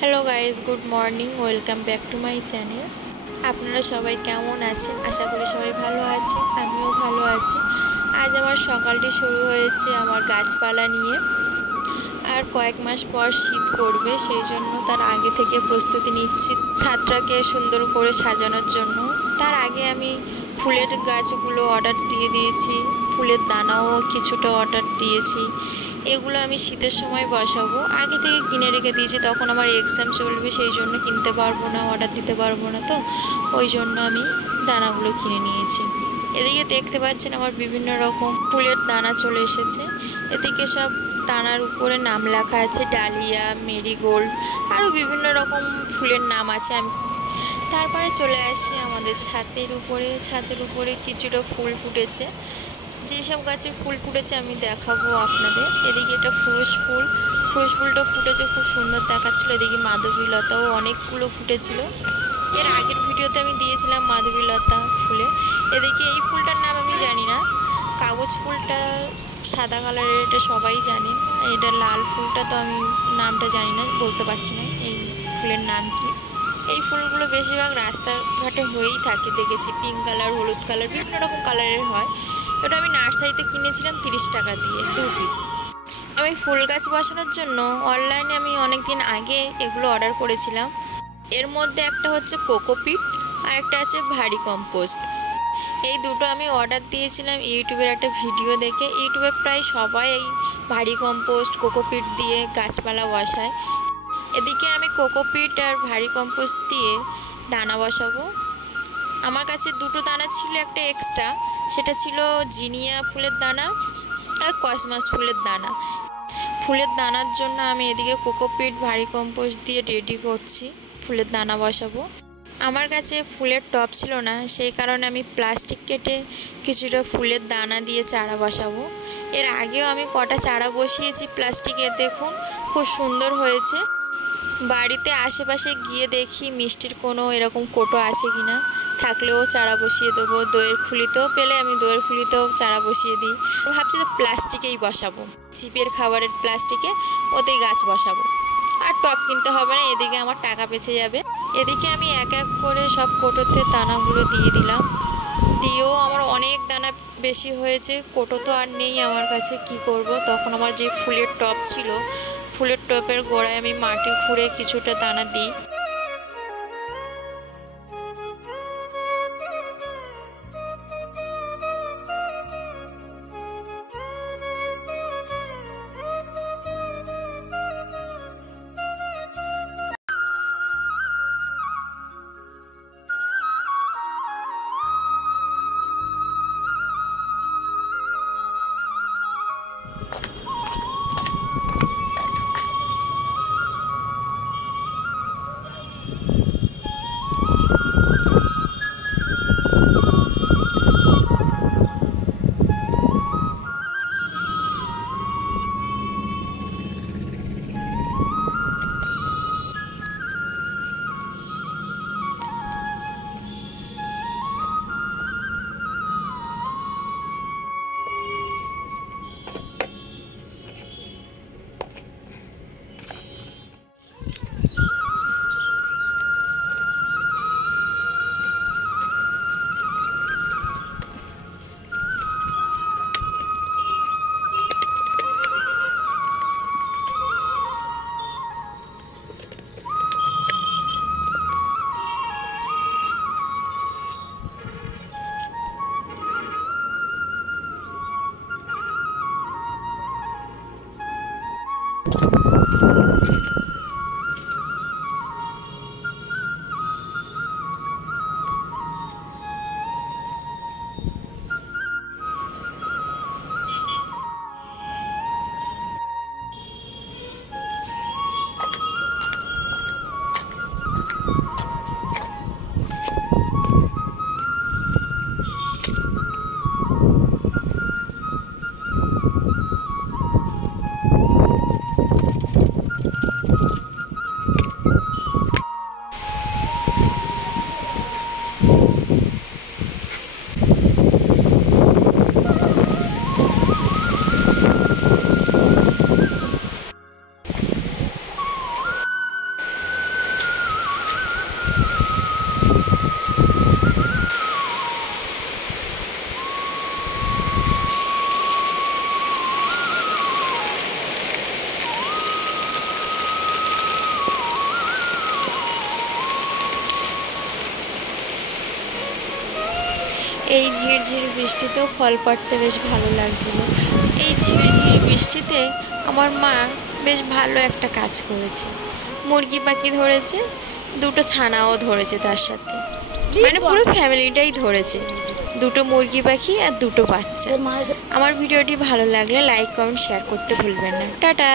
Hello guys, good morning. Welcome back to my channel. আপনারা সবাই কেমন আছেন? আশা করি সবাই ভালো আছেন, আমিও ভালো আছি। আজ আমার সকালটি শুরু হয়েছে আমার গাছপালা নিয়ে। আর কয়েক মাস পর শীত পড়বে, সেই জন্য তার আগে থেকে প্রস্তুতি নিচ্ছি ছাদটাকে সুন্দর করে সাজানোর জন্য। তার আগে আমি ফুলের গাছগুলো অর্ডার দিয়ে দিয়েছি, ফুলের দানাও কিছুটা অর্ডার দিয়েছি। এগুলো আমি শীতের সময় বসাবো, আগে থেকে কিনে রেখে দিয়েছি। তখন আমার এক্সাম চলবে, সেই জন্য কিনতে পারবো না, অর্ডার দিতে পারবো না, তো ওই জন্য আমি দানাগুলো কিনে নিয়েছি। এদিকে দেখতে পাচ্ছেন আমার বিভিন্ন রকম ফুলের দানা চলে এসেছে। এদিকে সব দানার উপরে নাম লেখা আছে, ডালিয়া, মেরিগোল্ড, আরও বিভিন্ন রকম ফুলের নাম আছে। আমি তারপরে চলে আসি আমাদের ছাদের উপরে কিছুটা ফুল ফুটেছে। যেসব গাছে ফুল ফুটেছে আমি দেখাবো আপনাদের। এদিকে এটা ফুলটা ফুটেছে, খুব সুন্দর দেখাচ্ছিলো। এদিকে মাধবীলতাও অনেকগুলো ফুটেছিল। এর আগের ভিডিওতে আমি দিয়েছিলাম মাধবীলতা ফুলে। এদিকে এই ফুলটার নাম আমি জানি না, কাগজ ফুলটা সাদা কালারের, এটা সবাই জানেন। এটা লাল ফুলটা তো আমি নামটা জানি না, বলতে পারছি না এই ফুলের নাম কি। এই ফুলগুলো বেশিরভাগ রাস্তাঘাটে হয়েই থাকে, দেখেছি। পিঙ্ক কালার, হলুদ কালার, বিভিন্ন রকম কালারের হয়। এটা আমি নার্সারিতে কিনেছিলাম 30 টাকা দিয়ে 2 পিস। আমি ফুল গাছ বসানোর জন্য অনলাইনে আমি অনেক দিন আগে এগুলো অর্ডার করেছিলাম। এর মধ্যে একটা হচ্ছে কোকোপিট আর একটা আছে ভারী কম্পোস্ট। এই দুটো আমি অর্ডার দিয়েছিলাম ইউটিউবের একটা ভিডিও দেখে। ইউটিউবে প্রায় সবাই এই ভারী কম্পোস্ট, কোকোপিট দিয়ে গাছপালা বসায়। এদিকে আমি কোকোপিট আর ভারী কম্পোস্ট দিয়ে দানা বসাবো। আমার কাছে দুটো দানা ছিল, একটা এক্সট্রা, সেটা ছিল জিনিয়া ফুলের দানা আর কসমস ফুলের দানা। ফুলের দানার জন্য আমি এদিকে কোকোপিট, ভারী কম্পোস্ট দিয়ে রেডি করছি, ফুলের দানা বসাবো। আমার কাছে ফুলের টব ছিল না, সেই কারণে আমি প্লাস্টিক কেটে কিছুটা ফুলের দানা দিয়ে চারা বসাবো। এর আগেও আমি কটা চারা বসিয়েছি প্লাস্টিকে, দেখুন খুব সুন্দর হয়েছে। বাড়িতে আশেপাশে গিয়ে দেখি মিষ্টির কোনো এরকম কোটো আছে কি না, থাকলেও চারা বসিয়ে দেবো। দইয়ের খুলিতেও পেলে আমি দইয়ের খুলিতেও চারা বসিয়ে দিই। ভাবছি তো প্লাস্টিকেই বসাবো, চিপের খাবারের প্লাস্টিকে, ওতেই গাছ বসাবো। আর টব কিনতে হবে না, এদিকে আমার টাকা বেঁচে যাবে। এদিকে আমি এক এক করে সব কোটোতে দানাগুলো দিয়ে দিলাম। দিয়েও আমার অনেক দানা বেশি হয়েছে, কোটো তো আর নেই আমার কাছে, কি করব। তখন আমার যে ফুলের টব ছিল, ফুলের টবের গোড়ায় আমি মাটি খুঁড়ে কিছুটা দানা দিই। এই ঝিরঝিরি বৃষ্টিতেও ফল পাড়তে বেশ ভালো লাগছিল। এই ঝিরঝিরি বৃষ্টিতে আমার মা বেশ ভালো একটা কাজ করেছে, মুরগি পাখি ধরেছে, দুটো ছানাও ধরেছে তার সাথে, মানে পুরো ফ্যামিলিটাই ধরেছে, দুটো মুরগি পাখি আর দুটো বাচ্চা। আমার ভিডিওটি ভালো লাগলে লাইক কমেন্ট শেয়ার করতে ভুলবেন না। টাটা।